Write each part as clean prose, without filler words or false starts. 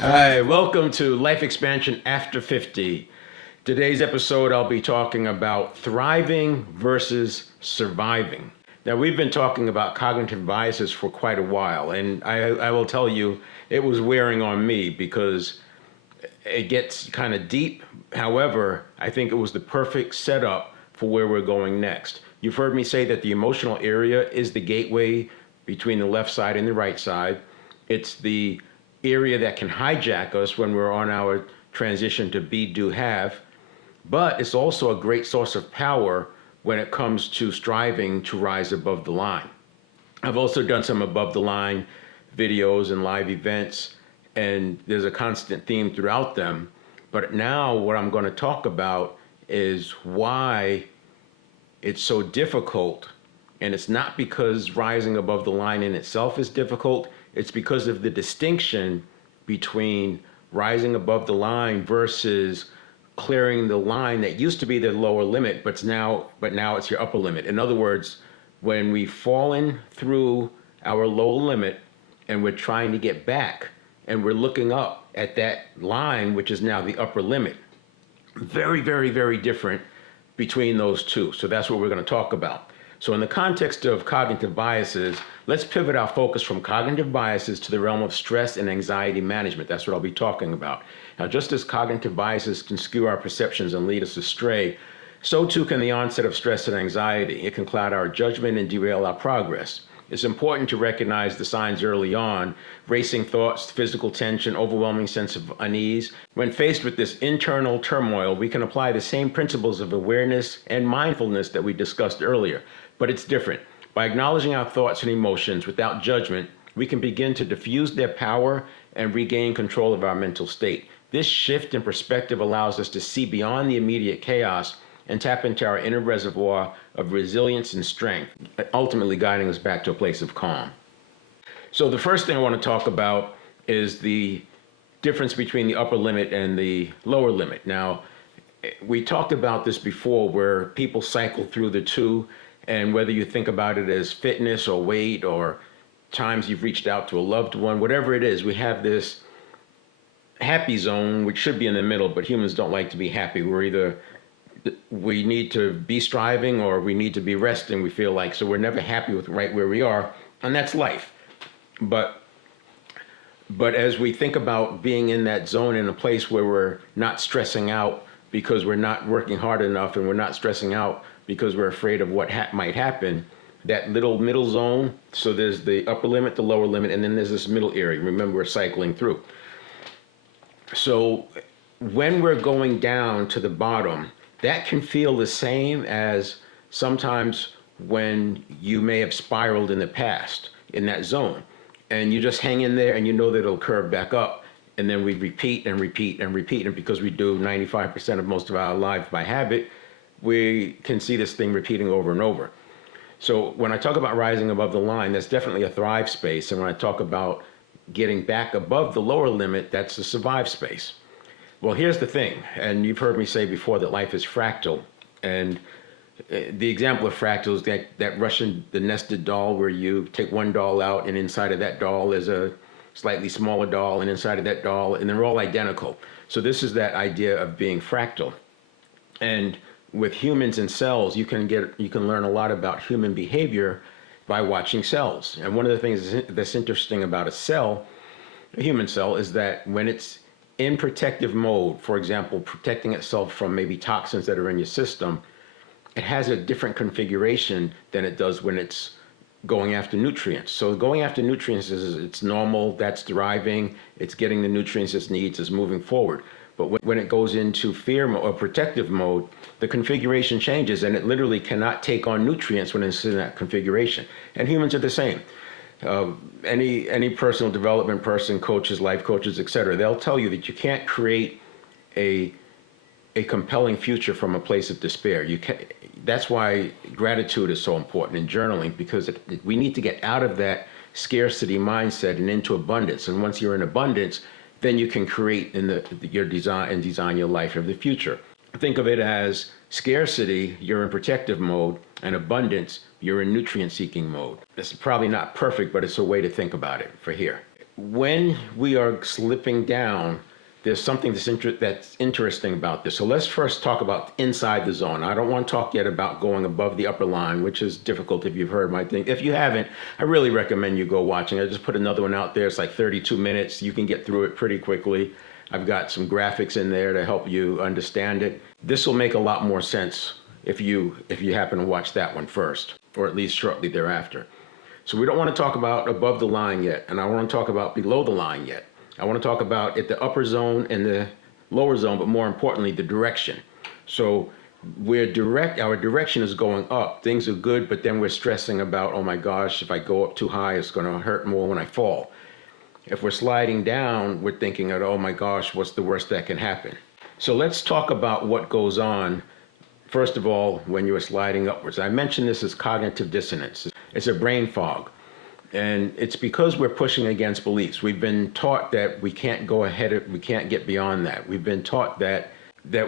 Hi, welcome to Life Expansion After 50. Today's episode, I'll be talking about thriving versus surviving. Now, we've been talking about cognitive biases for quite a while, and I will tell you, it was wearing on me because it gets kind of deep. However, I think it was the perfect setup for where we're going next. You've heard me say that the emotional area is the gateway between the left side and the right side. It's the area that can hijack us when we're on our transition to be, do, have. But it's also a great source of power when it comes to striving to rise above the line. I've also done some above the line videos and live events, and there's a constant theme throughout them. But now what I'm going to talk about is why it's so difficult. And it's not because rising above the line in itself is difficult. It's because of the distinction between rising above the line versus clearing the line that used to be the lower limit, but now it's your upper limit. In other words, when we've fallen through our lower limit and we're trying to get back and we're looking up at that line, which is now the upper limit, very, very, very different between those two. So that's what we're going to talk about. So in the context of cognitive biases, let's pivot our focus from cognitive biases to the realm of stress and anxiety management. That's what I'll be talking about. Now, just as cognitive biases can skew our perceptions and lead us astray, so too can the onset of stress and anxiety. It can cloud our judgment and derail our progress. It's important to recognize the signs early on: racing thoughts, physical tension, overwhelming sense of unease. When faced with this internal turmoil, we can apply the same principles of awareness and mindfulness that we discussed earlier. But it's different. By acknowledging our thoughts and emotions without judgment, we can begin to diffuse their power and regain control of our mental state. This shift in perspective allows us to see beyond the immediate chaos and tap into our inner reservoir of resilience and strength, ultimately guiding us back to a place of calm. So the first thing I want to talk about is the difference between the upper limit and the lower limit. Now, we talked about this before, where people cycle through the two. And whether you think about it as fitness or weight or times you've reached out to a loved one, whatever it is, we have this happy zone, which should be in the middle, but humans don't like to be happy. We need to be striving or we need to be resting, we feel like. So we're never happy with right where we are, and that's life. But as we think about being in that zone, in a place where we're not stressing out because we're not working hard enough, and we're not stressing out because we're afraid of what might happen, that little middle zone. So there's the upper limit, the lower limit, and then there's this middle area. Remember, we're cycling through. So when we're going down to the bottom, that can feel the same as sometimes when you may have spiraled in the past in that zone. And you just hang in there and you know that it'll curve back up. And then we repeat and repeat and repeat. And because we do 95% of most of our life by habit, we can see this thing repeating over and over. So when I talk about rising above the line, that's definitely a thrive space. And when I talk about getting back above the lower limit, that's the survive space. Well, here's the thing, and you've heard me say before that life is fractal. And the example of fractal is that Russian, the nested doll, where you take one doll out and inside of that doll is a slightly smaller doll, and inside of that doll, and they're all identical. So this is that idea of being fractal. And with humans and cells, you can learn a lot about human behavior by watching cells. And one of the things that's interesting about a human cell, is that when it's in protective mode, for example, protecting itself from maybe toxins that are in your system, it has a different configuration than it does when it's going after nutrients. So going after nutrients it's normal, that's thriving, it's getting the nutrients it needs, it's moving forward. But when it goes into fear or protective mode, the configuration changes, and it literally cannot take on nutrients when it's in that configuration. And humans are the same. Any personal development person, coaches, life coaches, etc., they'll tell you that you can't create a compelling future from a place of despair. That's why gratitude is so important in journaling, because we need to get out of that scarcity mindset and into abundance. And once you're in abundance, then you can create your design your life of the future. Think of it as scarcity, you're in protective mode, and abundance, you're in nutrient seeking mode. This is probably not perfect, but it's a way to think about it for here. when we are slipping down, there's something that's interesting about this. So let's first talk about inside the zone. I don't want to talk yet about going above the upper line, which is difficult if you've heard my thing. If you haven't, I really recommend you go watching. I just put another one out there. It's like 32 minutes. You can get through it pretty quickly. I've got some graphics in there to help you understand it. This will make a lot more sense if you happen to watch that one first, or at least shortly thereafter. So we don't want to talk about above the line yet, and I want to talk about below the line yet. I want to talk about at the upper zone and the lower zone, but more importantly, the direction. So our direction is going up. Things are good, but then we're stressing about, oh my gosh, if I go up too high, it's going to hurt more when I fall. If we're sliding down, we're thinking of, oh my gosh, what's the worst that can happen? So let's talk about what goes on, first of all, when you're sliding upwards. I mentioned this as cognitive dissonance. It's a brain fog. And it's because we're pushing against beliefs. We've been taught that we can't go ahead, we can't get beyond that. We've been taught that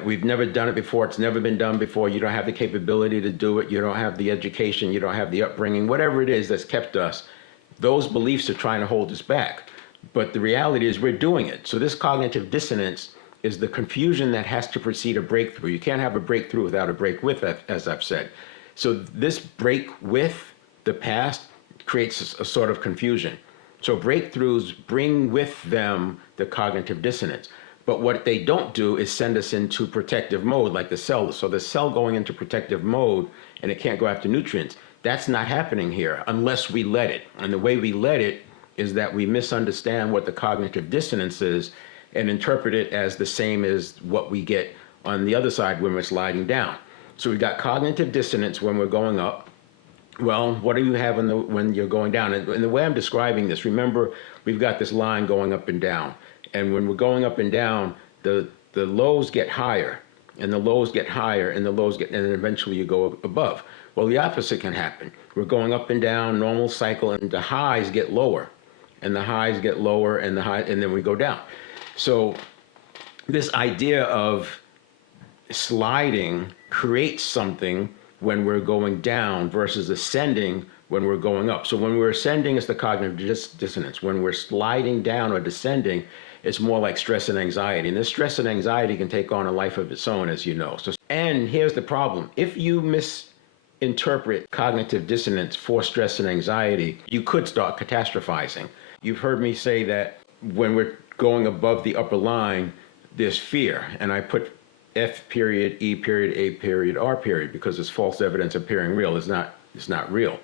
we've never done it before, it's never been done before, you don't have the capability to do it, you don't have the education, you don't have the upbringing, whatever it is that's kept us. Those beliefs are trying to hold us back. But the reality is we're doing it. So this cognitive dissonance is the confusion that has to precede a breakthrough. You can't have a breakthrough without a break with, as I've said. So this break with the past creates a sort of confusion. So breakthroughs bring with them the cognitive dissonance. But what they don't do is send us into protective mode like the cell. So the cell going into protective mode and it can't go after nutrients. That's not happening here unless we let it. And the way we let it is that we misunderstand what the cognitive dissonance is and interpret it as the same as what we get on the other side when we're sliding down. So we've got cognitive dissonance when we're going up. Well, what do you have when you're going down? And the way I'm describing this, remember, we've got this line going up and down. And when we're going up and down, the lows get higher, and the lows get higher, and the lows get, and then eventually you go above. Well, the opposite can happen. We're going up and down, normal cycle, and the highs get lower, and the highs get lower, and and then we go down. So this idea of sliding creates something when we're going down versus ascending when we're going up. So when we're ascending, it's the cognitive dissonance. When we're sliding down or descending, it's more like stress and anxiety. And this stress and anxiety can take on a life of its own, as you know. And here's the problem. If you misinterpret cognitive dissonance for stress and anxiety, you could start catastrophizing. You've heard me say that when we're going above the upper line, there's fear. And I put F period, E period, A period, R period, because it's false evidence appearing real. It's not real.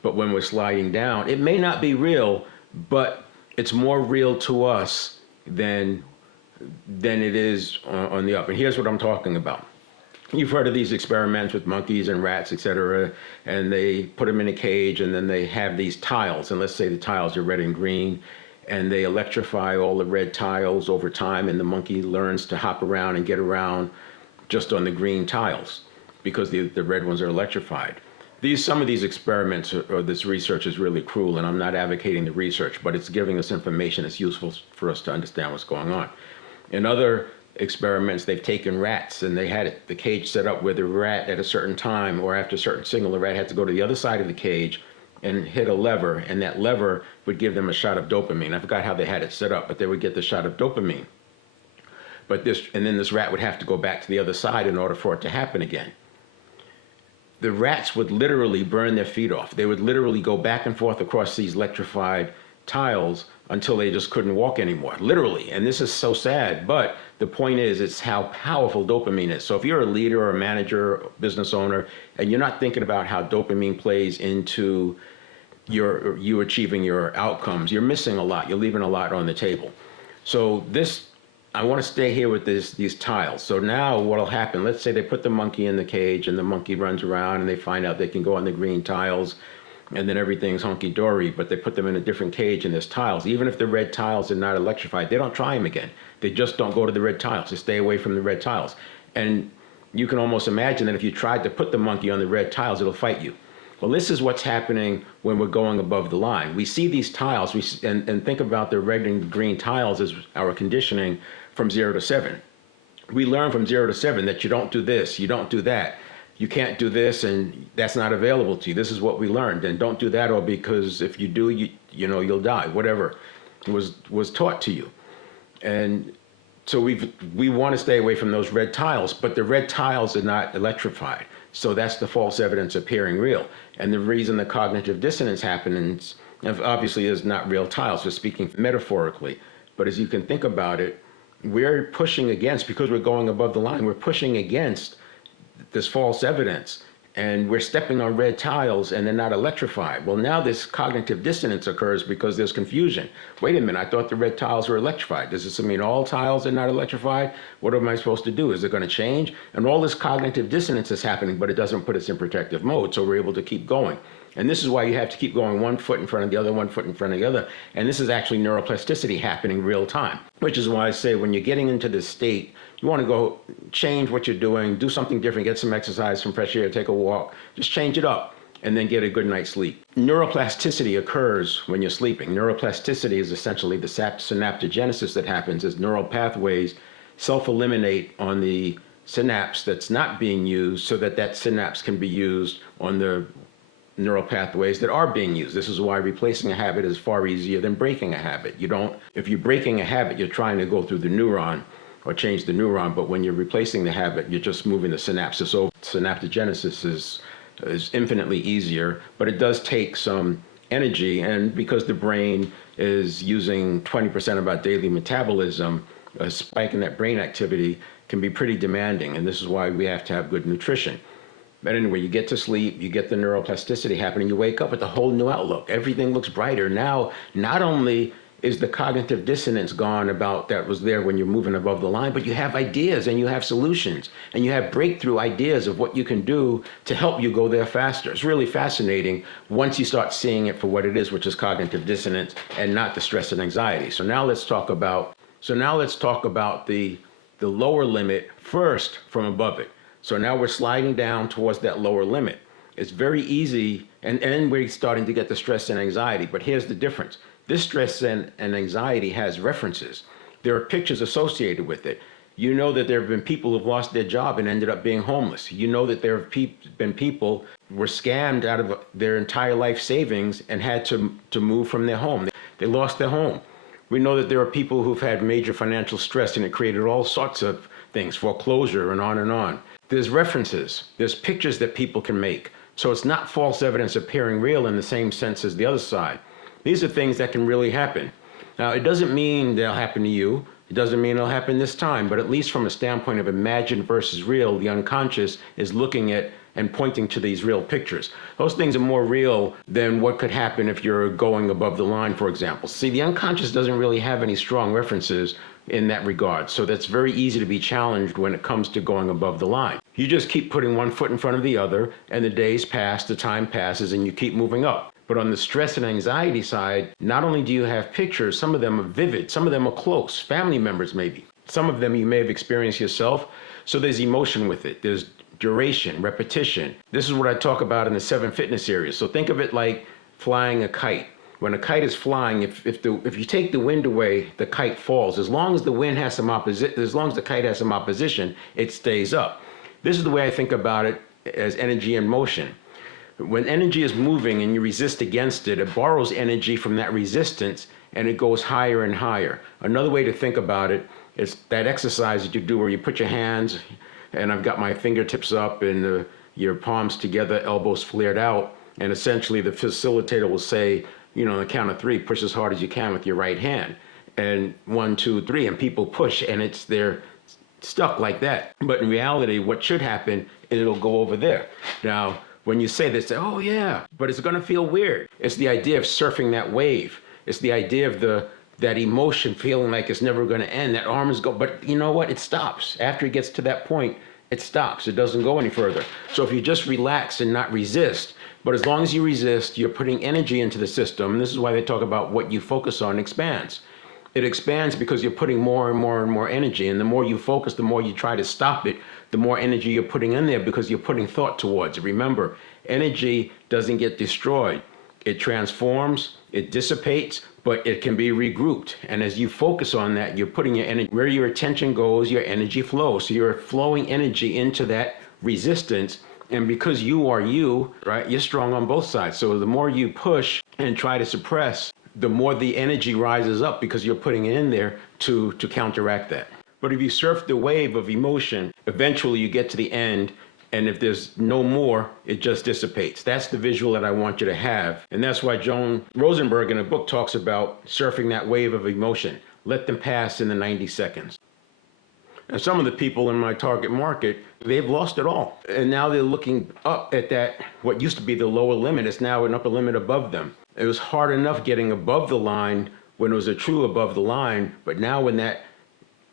But when we're sliding down, it may not be real, but it's more real to us than it is on the up. And here's what I'm talking about. You've heard of these experiments with monkeys and rats, etc., and they put them in a cage, and then they have these tiles, and let's say the tiles are red and green, and they electrify all the red tiles over time, and the monkey learns to hop around and get around just on the green tiles because the red ones are electrified. Some of these experiments or this research is really cruel, and I'm not advocating the research, but it's giving us information that's useful for us to understand what's going on. In other experiments, they've taken rats and they had the cage set up where the rat at a certain time or after a certain signal, the rat had to go to the other side of the cage and hit a lever, and that lever would give them a shot of dopamine. I forgot how they had it set up, but they would get the shot of dopamine. And then this rat would have to go back to the other side in order for it to happen again. The rats would literally burn their feet off. They would literally go back and forth across these electrified tiles until they just couldn't walk anymore, literally. And this is so sad, but the point is, it's how powerful dopamine is. So if you're a leader or a manager, or business owner, and you're not thinking about how dopamine plays into you achieving your outcomes, you're missing a lot. You're leaving a lot on the table. So I want to stay here with these tiles. So now what'll happen, let's say they put the monkey in the cage and the monkey runs around and they find out they can go on the green tiles and then everything's hunky-dory, but they put them in a different cage and there's tiles. Even if the red tiles are not electrified, they don't try them again. They just don't go to the red tiles. They stay away from the red tiles. And you can almost imagine that if you tried to put the monkey on the red tiles, it'll fight you. Well, this is what's happening when we're going above the line. We see these tiles, and think about the red and green tiles as our conditioning from 0 to 7. We learn from 0 to 7 that you don't do this, you don't do that. You can't do this, and that's not available to you. This is what we learned, and don't do that, or because if you do, you'll die, whatever. was taught to you. And so we want to stay away from those red tiles, but the red tiles are not electrified. So that's the false evidence appearing real. And the reason the cognitive dissonance happens, obviously, is not real tiles. We're speaking metaphorically. But as you can think about it, we're pushing against, because we're going above the line, we're pushing against this false evidence. And we're stepping on red tiles and they're not electrified. Well, now this cognitive dissonance occurs because there's confusion. Wait a minute, I thought the red tiles were electrified. Does this mean all tiles are not electrified? What am I supposed to do? Is it going to change? And all this cognitive dissonance is happening, but it doesn't put us in protective mode, so we're able to keep going. And this is why you have to keep going 1 foot in front of the other, 1 foot in front of the other. And this is actually neuroplasticity happening real time, which is why I say when you're getting into this state, you want to go change what you're doing, do something different, get some exercise, some fresh air, take a walk, just change it up, and then get a good night's sleep. Neuroplasticity occurs when you're sleeping. Neuroplasticity is essentially the synaptogenesis that happens as neural pathways self-eliminate on the synapse that's not being used so that that synapse can be used on the neural pathways that are being used. This is why replacing a habit is far easier than breaking a habit. If you're breaking a habit, you're trying to go through the neuron or change the neuron, but when you're replacing the habit, you're just moving the synapses over. Synaptogenesis is infinitely easier, but it does take some energy, and because the brain is using 20% of our daily metabolism, a spike in that brain activity can be pretty demanding, and this is why we have to have good nutrition. But anyway, you get to sleep, you get the neuroplasticity happening, you wake up with a whole new outlook. Everything looks brighter. Now, not only is the cognitive dissonance gone about that was there when you're moving above the line, but you have ideas and you have solutions and you have breakthrough ideas of what you can do to help you go there faster. It's really fascinating once you start seeing it for what it is, which is cognitive dissonance and not the stress and anxiety. So now let's talk about the lower limit first from above it. So now we're sliding down towards that lower limit. It's very easy, and we're starting to get the stress and anxiety, but here's the difference. This stress and anxiety has references. There are pictures associated with it. You know that there have been people who've lost their job and ended up being homeless. You know that there have been people who were scammed out of their entire life savings and had to move from their home. They lost their home. We know that there are people who've had major financial stress and it created all sorts of things, foreclosure and on and on. There's references, there's pictures that people can make. So it's not false evidence appearing real in the same sense as the other side. These are things that can really happen. Now, it doesn't mean they'll happen to you. It doesn't mean it'll happen this time, but at least from a standpoint of imagined versus real, the unconscious is looking at and pointing to these real pictures. Those things are more real than what could happen if you're going above the line, for example. See, the unconscious doesn't really have any strong references in that regard, so that's very easy to be challenged when it comes to going above the line. You just keep putting 1 foot in front of the other, and the days pass, the time passes, and you keep moving up. But on the stress and anxiety side, not only do you have pictures, some of them are vivid, some of them are close, family members maybe. Some of them you may have experienced yourself, so there's emotion with it. There's duration, repetition. This is what I talk about in the 7 fitness areas. So think of it like flying a kite. When a kite is flying, if you take the wind away, the kite falls. As long as the wind has some as long as the kite has some opposition, it stays up. This is the way I think about it as energy in motion. When energy is moving and you resist against it, it borrows energy from that resistance and it goes higher and higher. Another way to think about it is that exercise that you do where you put your hands, and I've got my fingertips up and your palms together, elbows flared out, and essentially the facilitator will say, on the count of 3, push as hard as you can with your right hand. And 1, 2, 3, and people push, and they're stuck like that. But in reality, what should happen is it'll go over there. Now, when you say this, oh yeah, but it's going to feel weird. It's the idea of surfing that wave. It's the idea of that emotion feeling like it's never going to end. That arm is but you know what? It stops. After it gets to that point, it stops. It doesn't go any further. So if you just relax and not resist, but as long as you resist, you're putting energy into the system. And this is why they talk about what you focus on expands. It expands because you're putting more and more and more energy. And the more you focus, the more you try to stop it, the more energy you're putting in there because you're putting thought towards it. Remember, energy doesn't get destroyed. It transforms, it dissipates, but it can be regrouped. And as you focus on that, you're putting your energy, where your attention goes, your energy flows. So you're flowing energy into that resistance. And because you are you, right, you're strong on both sides. So the more you push and try to suppress the more the energy rises up because you're putting it in there to counteract that. But if you surf the wave of emotion, eventually you get to the end, and if there's no more, it just dissipates. That's the visual that I want you to have. And that's why Joan Rosenberg in a book talks about surfing that wave of emotion. Let them pass in the 90 seconds. And some of the people in my target market, they've lost it all. And now they're looking up at that, what used to be the lower limit is now an upper limit above them. It was hard enough getting above the line when it was a true above the line, but now when that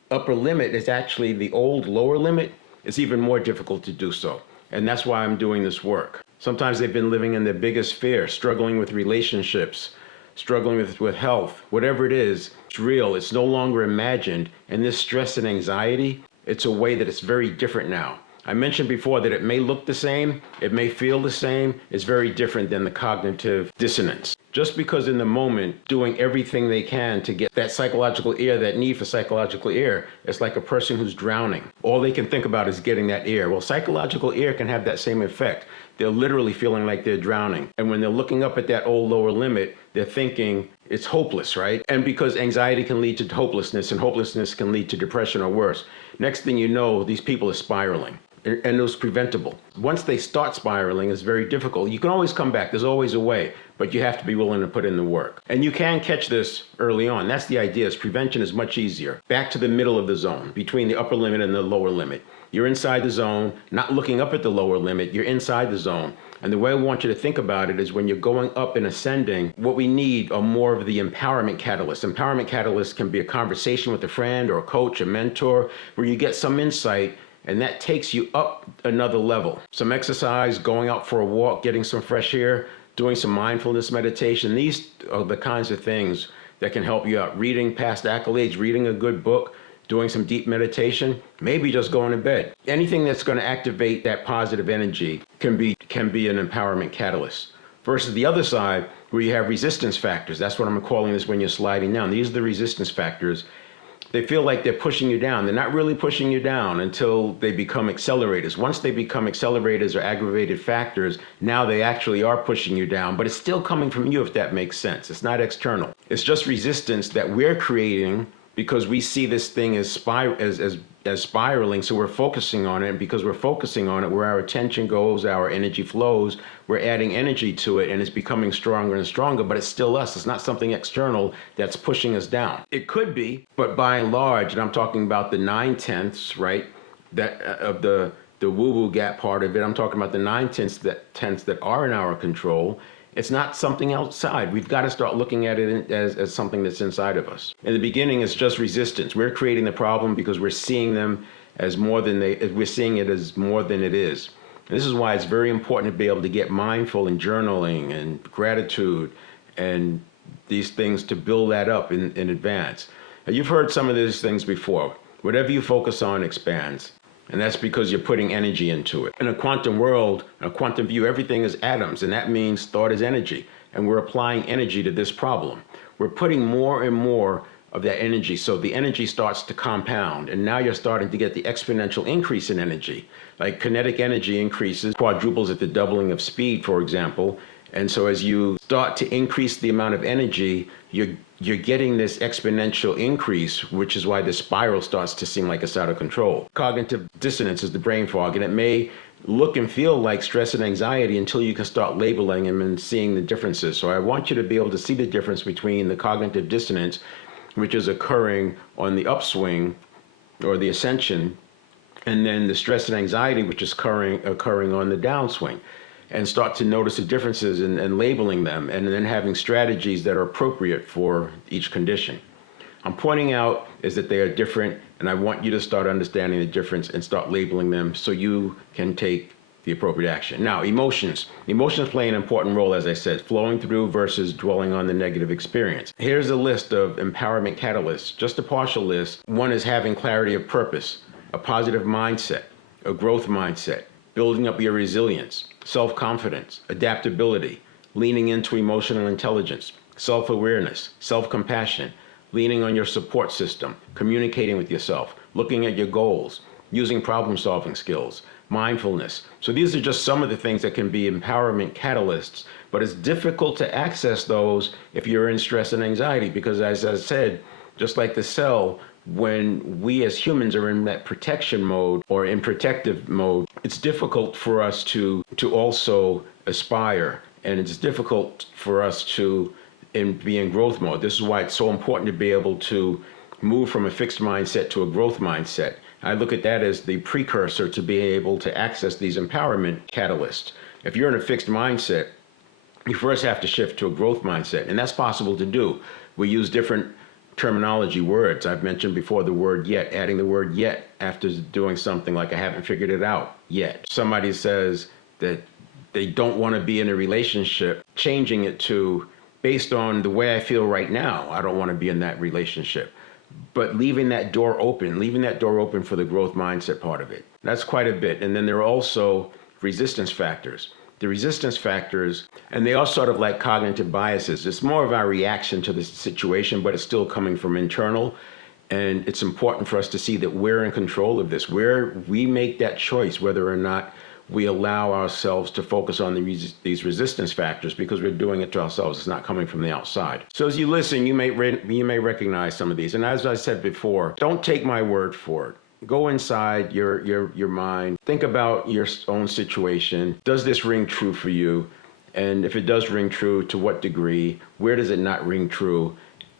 upper limit is actually the old lower limit, it's even more difficult to do so. And that's why I'm doing this work. Sometimes they've been living in their biggest fear, struggling with relationships, struggling with health, whatever it is, it's real, it's no longer imagined. And this stress and anxiety, it's a way that it's very different now. I mentioned before that it may look the same, it may feel the same, it's very different than the cognitive dissonance. Just because in the moment, doing everything they can to get that psychological air, that need for psychological air, it's like a person who's drowning. All they can think about is getting that air. Well, psychological air can have that same effect. They're literally feeling like they're drowning. And when they're looking up at that old lower limit, they're thinking it's hopeless, right? And because anxiety can lead to hopelessness, and hopelessness can lead to depression or worse. Next thing you know, these people are spiraling. And it was preventable. Once they start spiraling, it's very difficult. You can always come back. There's always a way, but you have to be willing to put in the work. And you can catch this early on. That's the idea. Is prevention is much easier. Back to the middle of the zone, between the upper limit and the lower limit. You're inside the zone, not looking up at the lower limit. You're inside the zone. And the way I want you to think about it is when you're going up and ascending, what we need are more of the empowerment catalysts. Empowerment catalysts can be a conversation with a friend or a coach, a mentor, where you get some insight. And that takes you up another level. Some exercise, going out for a walk, getting some fresh air, doing some mindfulness meditation. These are the kinds of things that can help you out. Reading past accolades, reading a good book, doing some deep meditation, maybe just going to bed. Anything that's going to activate that positive energy can be an empowerment catalyst. Versus the other side, where you have resistance factors. That's what I'm calling this when you're sliding down. These are the resistance factors. They feel like they're pushing you down. They're not really pushing you down until they become accelerators. Once they become accelerators or aggravated factors, now they actually are pushing you down, but it's still coming from you, if that makes sense. It's not external. It's just resistance that we're creating because we see this thing as spiraling, so we're focusing on it, and because we're focusing on it, where our attention goes, our energy flows, we're adding energy to it, and it's becoming stronger and stronger, but it's still us. It's not something external that's pushing us down. It could be, but by and large, and I'm talking about the 9/10, right, that of the woo-woo gap part of it, I'm talking about the 9/10 that are in our control. It's not something outside. We've got to start looking at it as something that's inside of us. In the beginning, it's just resistance. We're creating the problem because we're seeing them as more than we're seeing it as more than it is. And this is why it's very important to be able to get mindful and journaling and gratitude and these things to build that up in advance. Now, you've heard some of these things before. Whatever you focus on expands. And that's because you're putting energy into it. In a quantum world, a quantum view, everything is atoms, and that means thought is energy. And we're applying energy to this problem. We're putting more and more of that energy, so the energy starts to compound, and now you're starting to get the exponential increase in energy. Like kinetic energy increases, quadruples at the doubling of speed, for example. And so as you start to increase the amount of energy, you're getting this exponential increase, which is why the spiral starts to seem like it's out of control. Cognitive dissonance is the brain fog, and it may look and feel like stress and anxiety until you can start labeling them and seeing the differences. So I want you to be able to see the difference between the cognitive dissonance, which is occurring on the upswing or the ascension, and then the stress and anxiety, which is occurring on the downswing. And start to notice the differences and labeling them, and then having strategies that are appropriate for each condition. I'm pointing out is that they are different, and I want you to start understanding the difference and start labeling them so you can take the appropriate action. Now, emotions. Emotions play an important role, as I said, flowing through versus dwelling on the negative experience. Here's a list of empowerment catalysts, just a partial list. One is having clarity of purpose, a positive mindset, a growth mindset, building up your resilience, self-confidence, adaptability, leaning into emotional intelligence, self-awareness, self-compassion, leaning on your support system, communicating with yourself, looking at your goals, using problem-solving skills, mindfulness. So these are just some of the things that can be empowerment catalysts, but it's difficult to access those if you're in stress and anxiety, because as I said, just like the cell, when we as humans are in that protection mode or in protective mode, it's difficult for us to also aspire, and it's difficult for us to be in growth mode. This is why it's so important to be able to move from a fixed mindset to a growth mindset. I look at that as the precursor to being able to access these empowerment catalysts. If you're in a fixed mindset, you first have to shift to a growth mindset, and that's possible to do. We use different terminology, words. I've mentioned before the word yet, adding the word yet after doing something like I haven't figured it out yet. Somebody says that they don't want to be in a relationship, changing it to based on the way I feel right now, I don't want to be in that relationship. But leaving that door open for the growth mindset part of it. That's quite a bit. And then there are also resistance factors. The resistance factors, and they are sort of like cognitive biases. It's more of our reaction to the situation, but it's still coming from internal. And it's important for us to see that we're in control of this, where we make that choice, whether or not we allow ourselves to focus on these resistance factors, because we're doing it to ourselves. It's not coming from the outside. So as you listen, you may recognize some of these. And as I said before, don't take my word for it. Go inside your mind. Think about your own situation. Does this ring true for you? And if it does ring true, to what degree? Where does it not ring true?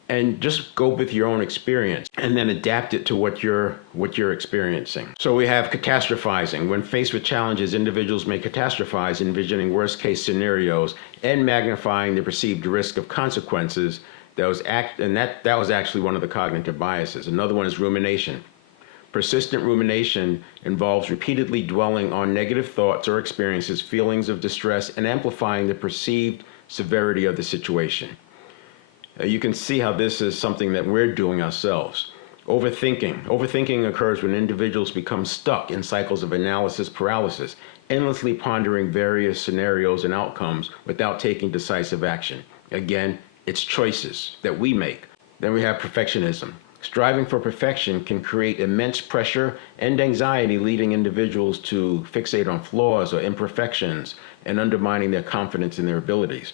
And just go with your own experience and then adapt it to what you're experiencing. So we have catastrophizing. When faced with challenges, individuals may catastrophize, envisioning worst case scenarios and magnifying the perceived risk of consequences. That was actually one of the cognitive biases. Another one is rumination. Persistent rumination involves repeatedly dwelling on negative thoughts or experiences, feelings of distress, and amplifying the perceived severity of the situation. You can see how this is something that we're doing ourselves. Overthinking. Overthinking occurs when individuals become stuck in cycles of analysis paralysis, endlessly pondering various scenarios and outcomes without taking decisive action. Again, it's choices that we make. Then we have perfectionism. Striving for perfection can create immense pressure and anxiety, leading individuals to fixate on flaws or imperfections and undermining their confidence in their abilities.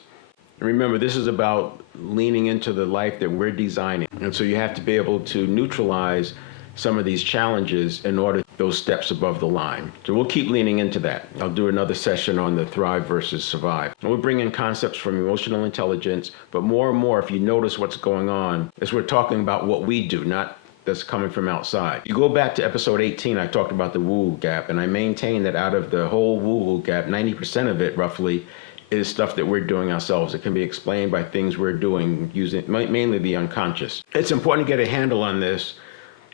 Remember, this is about leaning into the life that we're designing. And so you have to be able to neutralize some of these challenges in order those steps above the line. So we'll keep leaning into that. I'll do another session on the thrive versus survive. And we'll bring in concepts from emotional intelligence, but more and more, if you notice what's going on, as we're talking about what we do, not that's coming from outside. You go back to episode 18, I talked about the woo-woo gap, and I maintain that out of the whole woo-woo gap, 90% of it roughly is stuff that we're doing ourselves. It can be explained by things we're doing using mainly the unconscious. It's important to get a handle on this,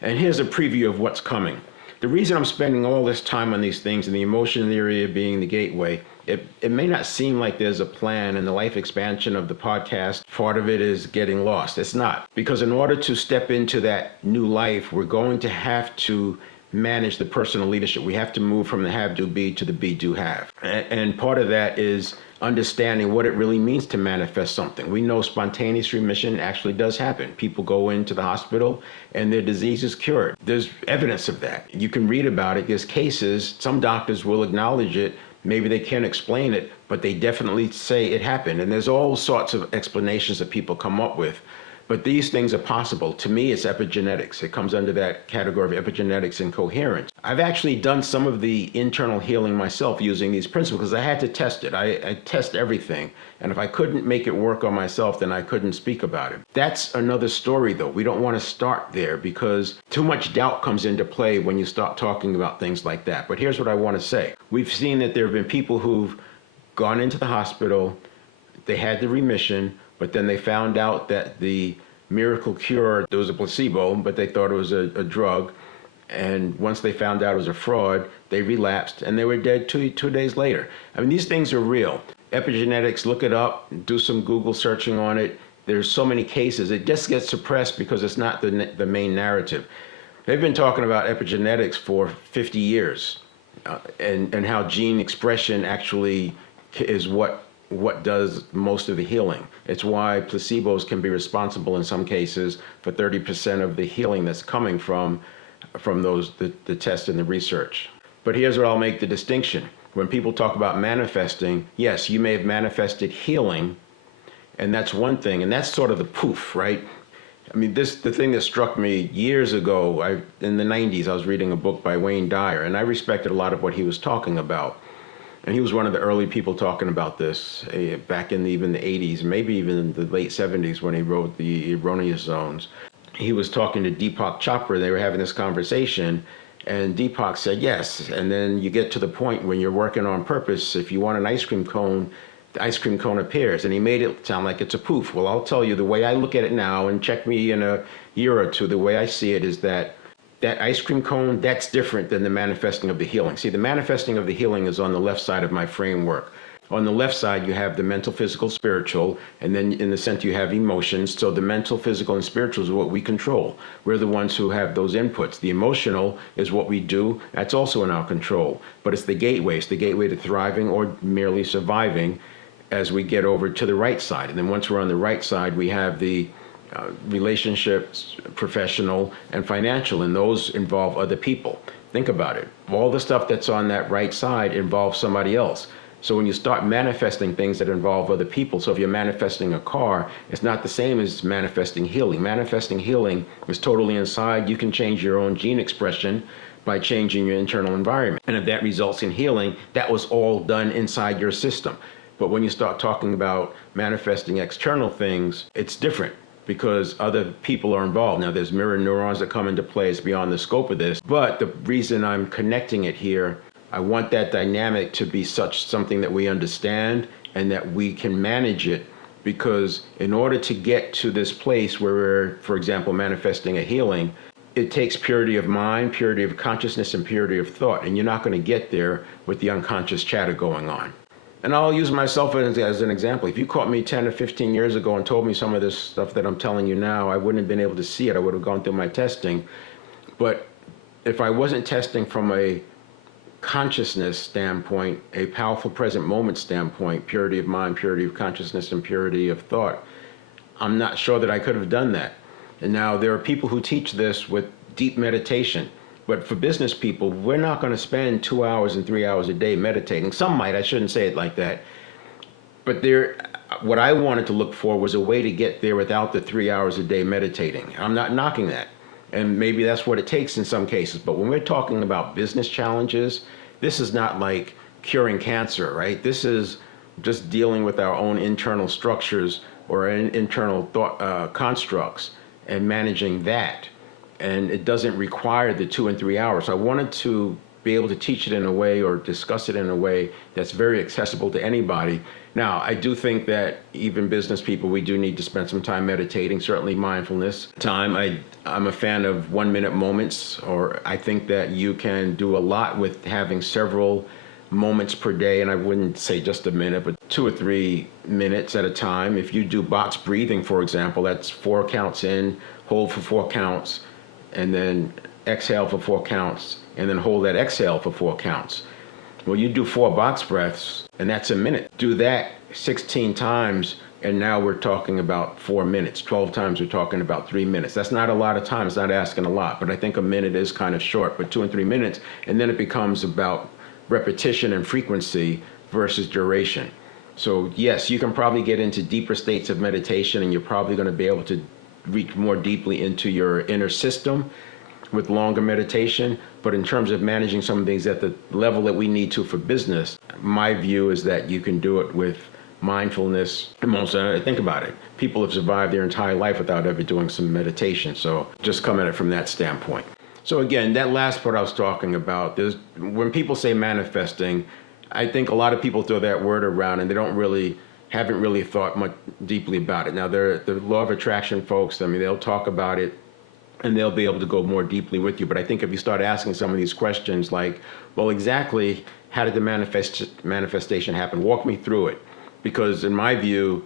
and here's a preview of what's coming. The reason I'm spending all this time on these things, and the emotion area being the gateway, it may not seem like there's a plan, and the life expansion of the podcast, part of it is getting lost. It's not. Because in order to step into that new life, we're going to have to manage the personal leadership. We have to move from the have do be to the be do have. And part of that is understanding what it really means to manifest something. We know spontaneous remission actually does happen. People go into the hospital and their disease is cured. There's evidence of that. You can read about it. There's cases, some doctors will acknowledge it. Maybe they can't explain it, but they definitely say it happened. And there's all sorts of explanations that people come up with. But these things are possible. To me, it's epigenetics. It comes under that category of epigenetics and coherence. I've actually done some of the internal healing myself using these principles because I had to test it. I test everything. And if I couldn't make it work on myself, then I couldn't speak about it. That's another story, though. We don't want to start there because too much doubt comes into play when you start talking about things like that. But here's what I want to say. We've seen that there have been people who've gone into the hospital, they had the remission, but then they found out that the miracle cure, there was a placebo, but they thought it was a drug. And once they found out it was a fraud, they relapsed and they were dead two days later. I mean, these things are real. Epigenetics, look it up, do some Google searching on it. There's so many cases. It just gets suppressed because it's not the main narrative. They've been talking about epigenetics for 50 years and how gene expression actually is what does most of the healing. It's why placebos can be responsible in some cases for 30% of the healing that's coming from the test and the research. But here's where I'll make the distinction. When people talk about manifesting, yes, you may have manifested healing, and that's one thing, and that's sort of the poof, right? I mean, the thing that struck me years ago, in the 90s, I was reading a book by Wayne Dyer, and I respected a lot of what he was talking about. And he was one of the early people talking about this back in even the 80s, maybe even the late 70s when he wrote The Erroneous Zones. He was talking to Deepak Chopra. They were having this conversation, and Deepak said yes. And then you get to the point when you're working on purpose. If you want an ice cream cone, the ice cream cone appears. And he made it sound like it's a poof. Well, I'll tell you, the way I look at it now, and check me in a year or two, the way I see it is that ice cream cone, that's different than the manifesting of the healing. See, the manifesting of the healing is on the left side of my framework. On the left side, you have the mental, physical, spiritual, and then in the center, you have emotions. So the mental, physical, and spiritual is what we control. We're the ones who have those inputs. The emotional is what we do. That's also in our control. But it's the gateway. It's the gateway to thriving or merely surviving as we get over to the right side. And then once we're on the right side, we have the relationships, professional, and financial, and those involve other people. Think about it. All the stuff that's on that right side involves somebody else. So when you start manifesting things that involve other people, so if you're manifesting a car, it's not the same as manifesting healing. Manifesting healing is totally inside. You can change your own gene expression by changing your internal environment. And if that results in healing, that was all done inside your system. But when you start talking about manifesting external things, it's different, because other people are involved. Now, there's mirror neurons that come into play. It's beyond the scope of this. But the reason I'm connecting it here, I want that dynamic to be something that we understand and that we can manage it, because in order to get to this place where we're, for example, manifesting a healing, it takes purity of mind, purity of consciousness, and purity of thought. And you're not going to get there with the unconscious chatter going on. And I'll use myself as an example. If you caught me 10 or 15 years ago and told me some of this stuff that I'm telling you now, I wouldn't have been able to see it. I would have gone through my testing. But if I wasn't testing from a consciousness standpoint, a powerful present moment standpoint, purity of mind, purity of consciousness, and purity of thought, I'm not sure that I could have done that. And now there are people who teach this with deep meditation. But for business people, we're not going to spend 2 hours and 3 hours a day meditating. Some might, I shouldn't say it like that. But what I wanted to look for was a way to get there without the 3 hours a day meditating. I'm not knocking that. And maybe that's what it takes in some cases. But when we're talking about business challenges, this is not like curing cancer, right? This is just dealing with our own internal structures or internal thought constructs and managing that. And it doesn't require the 2 and 3 hours. So I wanted to be able to teach it in a way or discuss it in a way that's very accessible to anybody. Now, I do think that even business people, we do need to spend some time meditating, certainly mindfulness time. I'm a fan of 1 minute moments, or I think that you can do a lot with having several moments per day. And I wouldn't say just a minute, but 2 or 3 minutes at a time. If you do box breathing, for example, that's 4 counts in, hold for 4 counts, and then exhale for 4 counts, and then hold that exhale for 4 counts. Well, you do 4 box breaths, and that's a minute. Do that 16 times, and now we're talking about 4 minutes. 12 times, we're talking about 3 minutes. That's not a lot of time. It's not asking a lot, but I think a minute is kind of short. But 2 and 3 minutes, and then it becomes about repetition and frequency versus duration. So yes, you can probably get into deeper states of meditation, and you're probably going to be able to reach more deeply into your inner system with longer meditation. But in terms of managing some of things at the level that we need to for business, my view is that you can do it with mindfulness. Think about it. People have survived their entire life without ever doing some meditation. So just come at it from that standpoint. So again, that last part I was talking about, when people say manifesting, I think a lot of people throw that word around and they haven't really thought much deeply about it. Now, the law of attraction folks, I mean, they'll talk about it and they'll be able to go more deeply with you. But I think if you start asking some of these questions like, well, exactly how did the manifestation happen? Walk me through it. Because in my view,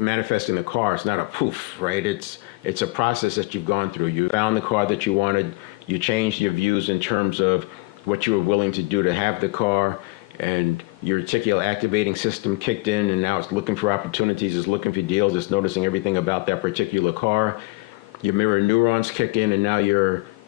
manifesting the car is not a poof, right? It's a process that you've gone through. You found the car that you wanted. You changed your views in terms of what you were willing to do to have the car, and your reticular activating system kicked in, and now it's looking for opportunities, it's looking for deals, it's noticing everything about that particular car. Your mirror neurons kick in, and now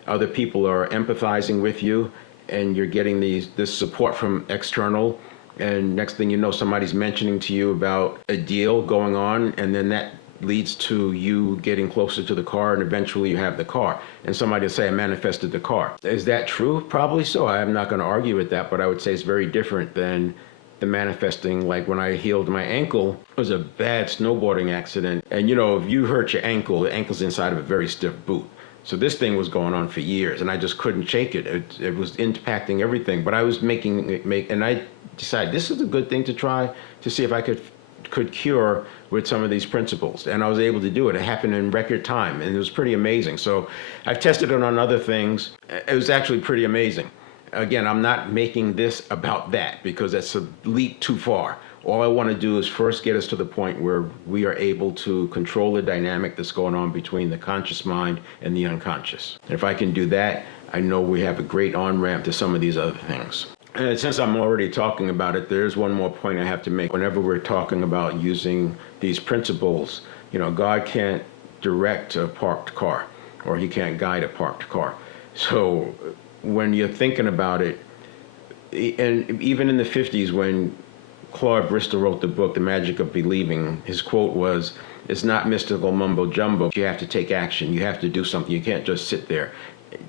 other people are empathizing with you, and you're getting this support from external, and next thing you know, somebody's mentioning to you about a deal going on, and then that leads to you getting closer to the car, and eventually you have the car. And somebody will say, I manifested the car. Is that true? Probably so. I'm not going to argue with that, but I would say it's very different than the manifesting. Like when I healed my ankle, it was a bad snowboarding accident. And you know, if you hurt your ankle, the ankle's inside of a very stiff boot. So this thing was going on for years, and I just couldn't shake it. It was impacting everything. But I was and I decided this is a good thing to try to see if I could cure with some of these principles. And I was able to do it. It happened in record time, and it was pretty amazing. So I've tested it on other things. It was actually pretty amazing. Again, I'm not making this about that because that's a leap too far. All I want to do is first get us to the point where we are able to control the dynamic that's going on between the conscious mind and the unconscious. And if I can do that, I know we have a great on-ramp to some of these other things. And since I'm already talking about it, there's one more point I have to make. Whenever we're talking about using these principles, you know, God can't direct a parked car, or he can't guide a parked car. So when you're thinking about it, and even in the 50s when Claude Bristol wrote the book, The Magic of Believing, his quote was, it's not mystical mumbo jumbo. You have to take action. You have to do something. You can't just sit there.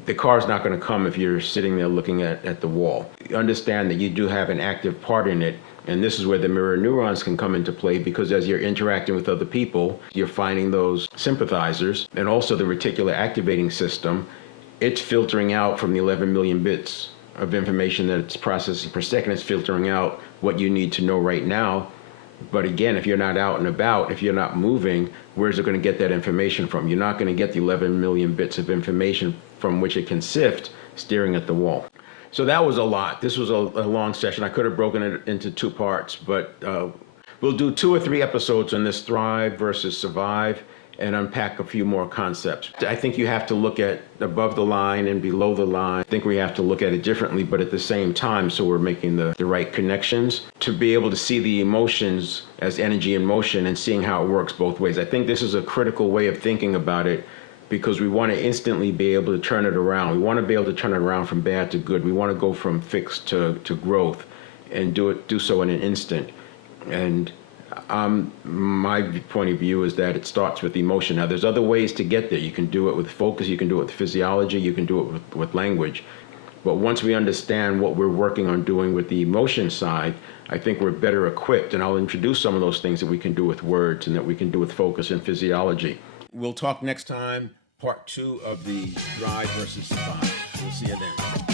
The car's not going to come if you're sitting there looking at the wall. You understand that you do have an active part in it, and this is where the mirror neurons can come into play, because as you're interacting with other people, you're finding those sympathizers, and also the reticular activating system. It's filtering out from the 11 million bits of information that it's processing per second. It's filtering out what you need to know right now. But again, if you're not out and about, if you're not moving, where's it going to get that information from? You're not going to get the 11 million bits of information from which it can sift staring at the wall. So that was a lot. This was a long session. I could have broken it into two parts, but we'll do 2 or 3 episodes on this thrive versus survive and unpack a few more concepts. I think you have to look at above the line and below the line. I think we have to look at it differently, but at the same time, so we're making the right connections to be able to see the emotions as energy in motion and seeing how it works both ways. I think this is a critical way of thinking about it, because we want to instantly be able to turn it around. We want to be able to turn it around from bad to good. We want to go from fixed to growth and do so in an instant. And my point of view is that it starts with emotion. Now, there's other ways to get there. You can do it with focus, you can do it with physiology, you can do it with language. But once we understand what we're working on doing with the emotion side, I think we're better equipped. And I'll introduce some of those things that we can do with words and that we can do with focus and physiology. We'll talk next time, part 2 of the thrive versus survive. We'll see you then.